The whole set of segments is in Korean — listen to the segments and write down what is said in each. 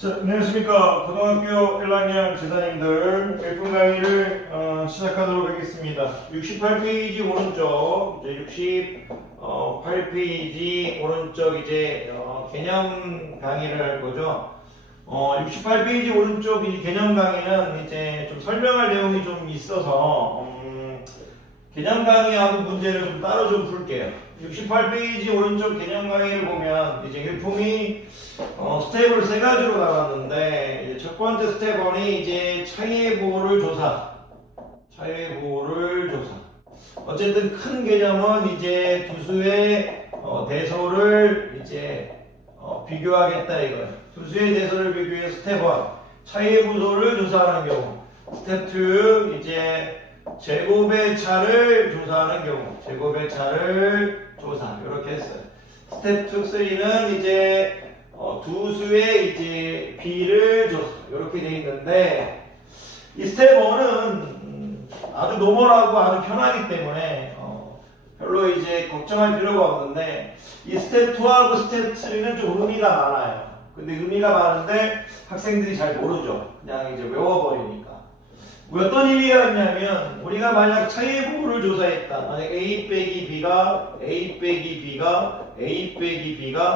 자, 안녕하십니까. 고등학교 1학년 재단님들 1분 강의를 시작하도록 하겠습니다. 68페이지 오른쪽, 이제 68페이지 오른쪽 이제 개념 강의를 할 거죠. 68페이지 오른쪽 이 개념 강의는 이제 좀 설명할 내용이 좀 있어서 개념 강의하고 문제를 좀 따로 좀 풀게요. 68페이지 오른쪽 개념 강의를 보면 이제 일품이 스텝을 세 가지로 나눴는데 이제 첫 번째 스텝 1이 이제 차이의 보호를 조사. 차이의 보호를 조사. 어쨌든 큰 개념은 이제 두 수의 대소를 이제 비교하겠다 이거예요. 두 수의 대소를 비교해 스텝 1 차이의 부소를 조사하는 경우. 스텝 2 이제 제곱의 차를 조사하는 경우, 제곱의 차를 조사 이렇게 했어요. 스텝 2, 3는 이제 두 수의 이제 비를 조사 이렇게 돼 있는데 이 스텝 1은 아주 노멀하고 아주 편하기 때문에 별로 이제 걱정할 필요가 없는데 이 스텝 2하고 스텝 3는 좀 의미가 많아요. 근데 의미가 많은데 학생들이 잘 모르죠. 그냥 이제 외워버리니까. 어떤 의미가 있냐면 우리가 만약 차이의 부호를 조사했다. 만약 A 빼기 B가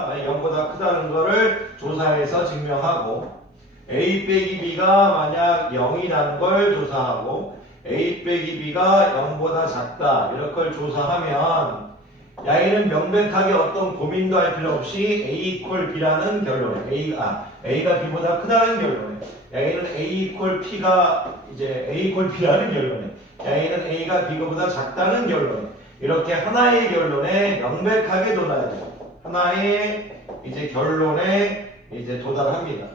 만약 0보다 크다는 거를 조사해서 증명하고 A 빼기 B가 만약 0이라는 걸 조사하고 A 빼기 B가 0보다 작다 이런 걸 조사하면 야이는 명백하게 어떤 고민도 할 필요 없이 A 이퀄 B라는 결론에 A가 B보다 크다는 결론에 야이는 A 이퀄 P가 이제 A 이퀄 B라는 결론에 야이는 A가 B보다 작다는 결론에 이렇게 하나의 결론에 명백하게 도달해야 돼요. 하나의 이제 결론에 이제 도달합니다.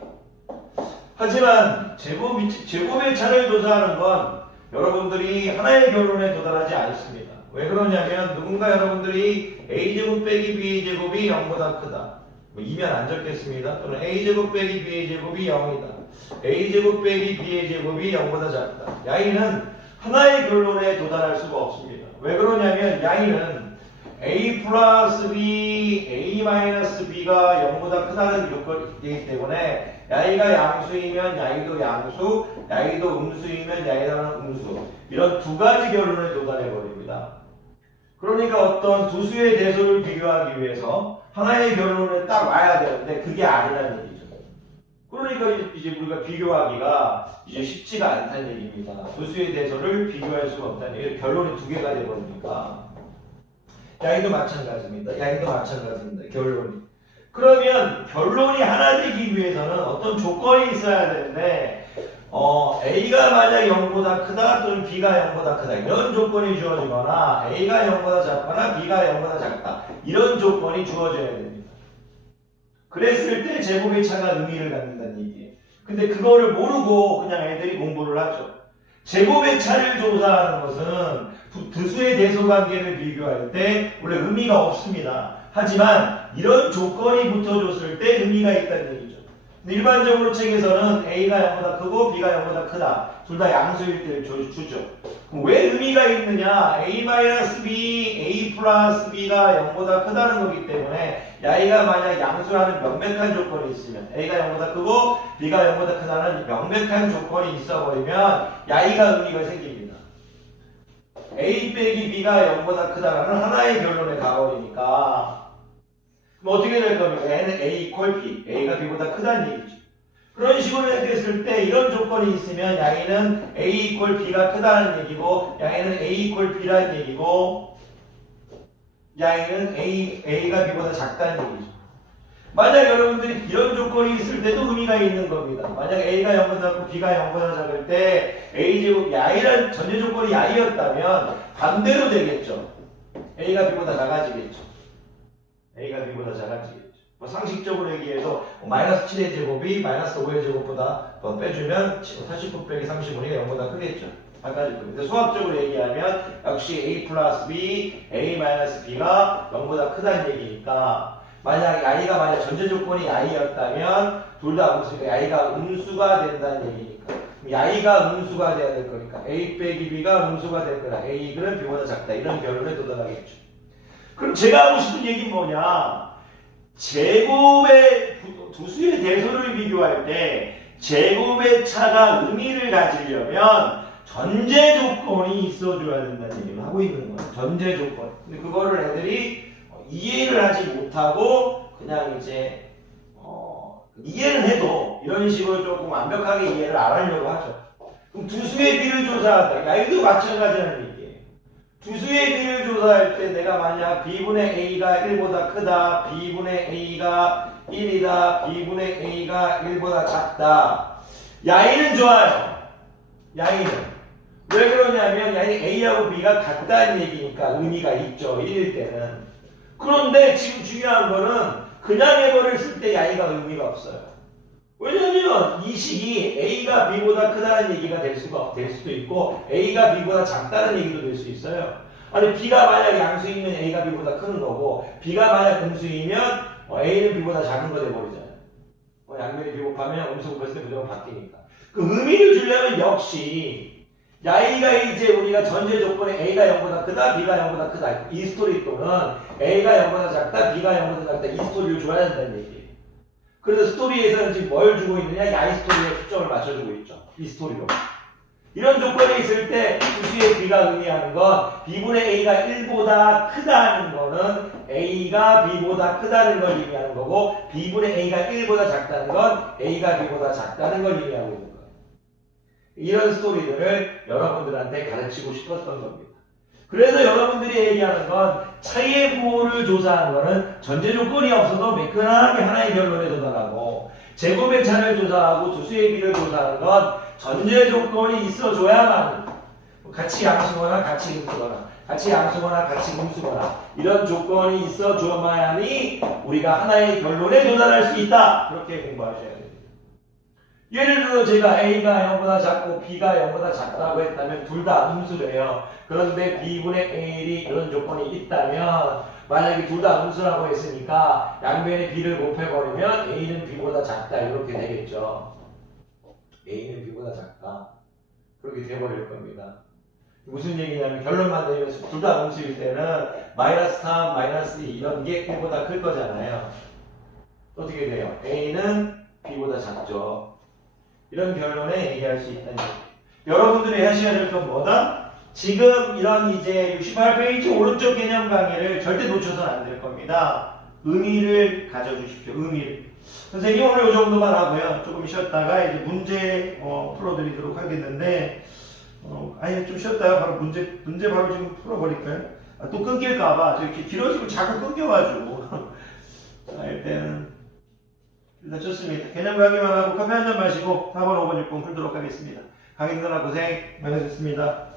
하지만 제곱의 차를 조사하는 건 여러분들이 하나의 결론에 도달하지 않습니다. 왜 그러냐면 누군가 여러분들이 A제곱 빼기 B제곱이 0보다 크다. 이면 안 적겠습니다. 또는 A제곱 빼기 B제곱이 0이다. A제곱 빼기 B의 제곱이 0보다 작다. 야이는 하나의 결론에 도달할 수가 없습니다. 왜 그러냐면 야이는 A 플러스 B, A 마이너스 B가 0보다 크다는 조건이기 때문에 야이가 양수이면 야이도 양수, 야이도 음수이면 야이라는 음수 이런 두 가지 결론에 도달해 버립니다. 그러니까 어떤 두 수의 대소를 비교하기 위해서 하나의 결론에 딱 와야 되는데 그게 아니라는 얘기죠. 그러니까 이제 우리가 비교하기가 이제 쉽지가 않다는 얘기입니다. 두 수의 대소를 비교할 수가 없다는 얘기. 결론이 두 개가 돼버리니까. 야이도 마찬가지입니다. 결론이. 그러면 결론이 하나 되기 위해서는 어떤 조건이 있어야 되는데 A가 만약 0보다 크다 또는 B가 0보다 크다 이런 조건이 주어지거나 A가 0보다 작거나 B가 0보다 작다 이런 조건이 주어져야 됩니다. 그랬을 때 제곱의 차가 의미를 갖는다는 얘기예요. 근데 그거를 모르고 그냥 애들이 공부를 하죠. 제곱의 차를 조사하는 것은 두 수의 대소 관계를 비교할 때 원래 의미가 없습니다. 하지만 이런 조건이 붙어줬을 때 의미가 있다는 얘기죠. 일반적으로 책에서는 A가 0보다 크고 B가 0보다 크다. 둘 다 양수일 때를 주죠. 그럼 왜 의미가 있느냐? A-B, A 플러스 B가 0보다 크다는 거기 때문에 야이가 만약 양수라는 명백한 조건이 있으면 A가 0보다 크고 B가 0보다 크다는 명백한 조건이 있어버리면 야이가 의미가 생깁니다. A 빼기 B가 0보다 크다라는 하나의 결론에 가버리니까 그럼 어떻게 될 겁니까? N은 A 이퀄 B, A가 B보다 크다는 얘기죠. 그런 식으로 했을 때 이런 조건이 있으면 야이는 A 이퀄 B가 크다는 얘기고 야이는 A 이퀄 B라는 얘기고 야이는 A가 B보다 작다는 얘기죠. 만약 여러분들이 이런 조건이 있을 때도 의미가 있는 겁니다. 만약 A가 0보다 작고 B가 0보다 작을 때 A제곱 야이란 전제 조건이 야이였다면 반대로 되겠죠. A가 B보다 작아지겠죠. A가 B보다 작아지겠죠. 상식적으로 얘기해서 마이너스 7의 제곱이 마이너스 5의 제곱보다 더 빼주면 49 빼기 35니까 0보다 크겠죠. 작아질 겁니다. 수학적으로 얘기하면 역시 A 플러스 B, A 마이너스 B가 0보다 크다는 얘기니까 만약 야이가 전제 조건이 야이였다면 둘 다 음수니까 야이가 음수가 된다는 얘기니까 야이가 음수가 돼야 될 거니까 A 빼기 B가 음수가 될 거라 A는 B보다 작다 이런 결론에 도달하겠죠. 그럼 제가 하고 싶은 얘기는 뭐냐? 제곱의 두 수의 대소를 비교할 때 제곱의 차가 의미를 가지려면 전제 조건이 있어줘야 된다는 얘기를 하고 있는 거예요. 전제 조건. 근데 그거를 애들이 이해를 하지 못하고 그냥 이제 이해는 해도 이런 식으로 조금 완벽하게 이해를 안 하려고 하죠. 그럼 두 수의 비를 조사하다. 야, 이것도 마찬가지라는 얘기예요. 두 수의 비를 조사할 때 내가 만약 b분의 a가 1보다 크다, b분의 a가 1이다, b분의 a가 1보다 작다. 야이는 좋아요. 야이는. 왜 그러냐면 야이 a하고 b가 같다는 얘기니까 의미가 있죠. 1일 때는. 그런데 지금 중요한 거는 그냥 해버를 쓸 때 야이가 의미가 없어요. 왜냐면 이 식이 a가 b보다 크다는 얘기가 될 수도 있고 a가 b보다 작다는 얘기도 될 수 있어요. 아니 b가 만약 양수이면 a가 b보다 큰 거고 b가 만약 음수이면 a는 b보다 작은 거 돼버리잖아요. 양면이 비곱하면 음수 곱했을 때 무조건 바뀌니까. 그 의미를 주려면 역시 야이가 이제 우리가 전제 조건에 a가 0보다 크다, b가 0보다 크다 이 스토리 또는 a가 0보다 작다, b가 0보다 작다 이 스토리를 줘야 된다는 얘기예요. 그래서 스토리에서는 지금 뭘 주고 있느냐? 야이 스토리에 초점을 맞춰주고 있죠. 이 스토리로. 이런 조건이 있을 때 수수의 b가 의미하는 건 b분의 a가 1보다 크다는 거는 a가 b보다 크다는 걸 의미하는 거고 b분의 a가 1보다 작다는 건 a가 b보다 작다는 걸 의미하고 있는 거예요. 이런 스토리들을 여러분들한테 가르치고 싶었던 겁니다. 그래서 여러분들이 얘기하는 건 차이의 부호를 조사하는 거는 전제 조건이 없어도 매끈하게 하나의 결론에 도달하고 제곱의 차를 조사하고 두수의 비를 조사하는 건 전제 조건이 있어줘야만 같이 양수거나 같이 음수거나 같이 양수거나 같이 음수거나 이런 조건이 있어줘야만이 우리가 하나의 결론에 도달할 수 있다. 그렇게 공부하셔야 됩니다. 예를 들어 제가 A가 0보다 작고 B가 0보다 작다고 했다면 둘 다 음수래요. 그런데 B분의 A이 이런 조건이 있다면 만약에 둘 다 음수라고 했으니까 양변에 B를 곱해버리면 A는 B보다 작다 이렇게 되겠죠. A는 B보다 작다. 그렇게 돼버릴 겁니다. 무슨 얘기냐면 결론만 내면 둘 다 음수일 때는 마이너스 3, 마이너스 2 이런 게 1보다 클 거잖아요. 어떻게 돼요? A는 B보다 작죠. 이런 결론에 얘기할 수 있다는 얘기. 여러분들이 하셔야 될 건 뭐다? 지금 이런 이제 68페이지 오른쪽 개념 강의를 절대 놓쳐서는 안 될 겁니다. 의미를 가져주십시오. 의미를. 선생님 오늘 이 정도만 하고요. 조금 쉬었다가 이제 문제 풀어드리도록 하겠는데 아니 좀 쉬었다가 바로 문제 바로 지금 풀어버릴까요? 또 끊길까봐 이렇게 길어지고 자꾸 끊겨가지고 자 일단은 일단 좋습니다. 개념 강의만 하고 커피 한잔 마시고 4번, 5번, 6번 풀도록 하겠습니다. 강의 누나 고생 많으셨습니다.